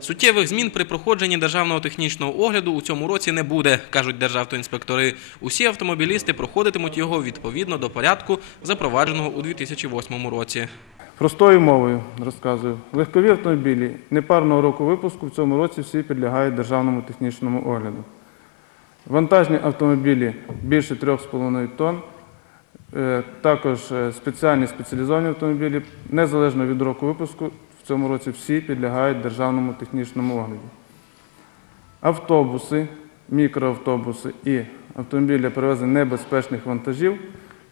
Суттєвих змін при проходженні державного технічного огляду у цьому році не буде, кажуть державтоінспектори. Усі автомобілісти проходитимуть його відповідно до порядку, запровадженого у 2008 році. Простою мовою розказую. Легкові автомобілі непарного року випуску в цьому році всі підлягають державному технічному огляду. Вантажні автомобілі більше 3,5 тонн, е, також е, спеціальні спеціалізовані автомобілі, незалежно від року випуску, в цьому році всі підлягають державному технічному огляду. Автобуси, мікроавтобуси і автомобілі перевезення небезпечних вантажів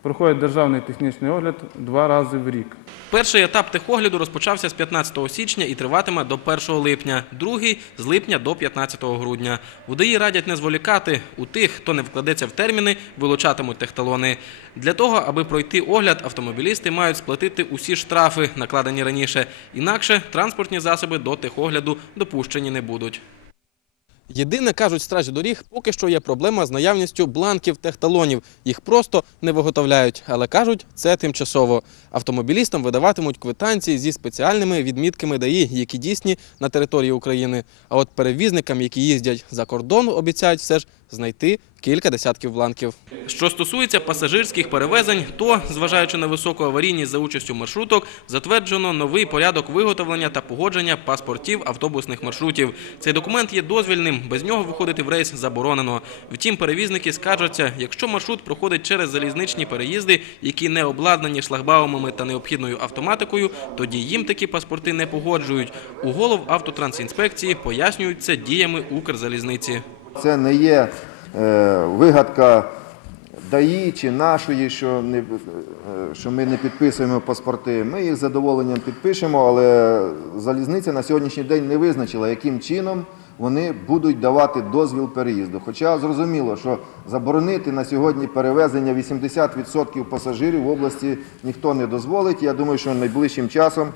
проходять державний технічний огляд два рази в рік. Перший етап техогляду розпочався з 15 січня і триватиме до 1 липня, другий – з липня до 15 грудня. Водії радять не зволікати. У тих, хто не вкладеться в терміни, вилучатимуть техталони. Для того, аби пройти огляд, автомобілісти мають сплатити усі штрафи, накладені раніше. Інакше транспортні засоби до техогляду допущені не будуть. Єдине, кажуть стражі доріг, поки що є проблема з наявністю бланків техталонів. Їх просто не виготовляють, але кажуть, це тимчасово. Автомобілістам видаватимуть квитанції зі спеціальними відмітками ДАІ, які дійсні на території України. А от перевізникам, які їздять за кордон, обіцяють все ж знайти кілька десятків бланків. Що стосується пасажирських перевезень, то, зважаючи на високу аварійність за участю маршруток, затверджено новий порядок виготовлення та погодження паспортів автобусних маршрутів. Цей документ є дозвільним, без нього виходити в рейс заборонено. Втім, перевізники скаржаться, якщо маршрут проходить через залізничні переїзди, які не обладнані шлагбаумами та необхідною автоматикою, тоді їм такі паспорти не погоджують. У голов автотрансінспекції пояснюють це діями Укрзалізниці. Це не є вигадка ДАІ чи нашої, що, не, е, що ми не підписуємо паспорти. Ми їх з задоволенням підпишемо, але залізниця на сьогоднішній день не визначила, яким чином вони будуть давати дозвіл переїзду. Хоча зрозуміло, що заборонити на сьогодні перевезення 80% пасажирів в області ніхто не дозволить. Я думаю, що найближчим часом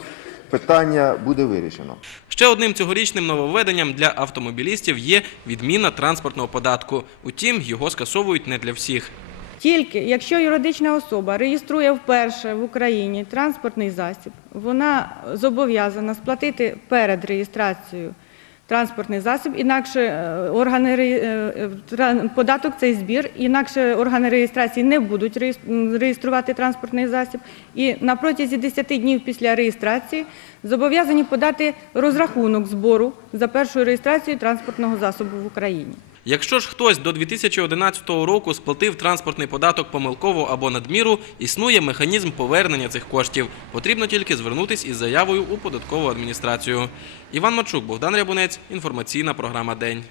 питання буде вирішено. Ще одним цьогорічним нововведенням для автомобілістів є відміна транспортного податку. Утім, його скасовують не для всіх. Тільки якщо юридична особа реєструє вперше в Україні транспортний засіб, вона зобов'язана сплатити перед реєстрацією транспортний засіб, інакше е, органи е, податок цей збір, інакше органи реєстрації не будуть реєс- реєструвати транспортний засіб. І на протязі 10 днів після реєстрації зобов'язані подати розрахунок збору за першу реєстрацію транспортного засобу в Україні. Якщо ж хтось до 2011 року сплатив транспортний податок помилково або надміру, існує механізм повернення цих коштів. Потрібно тільки звернутись із заявою у податкову адміністрацію. Іван Мачук, Богдан Рябунець, інформаційна програма День.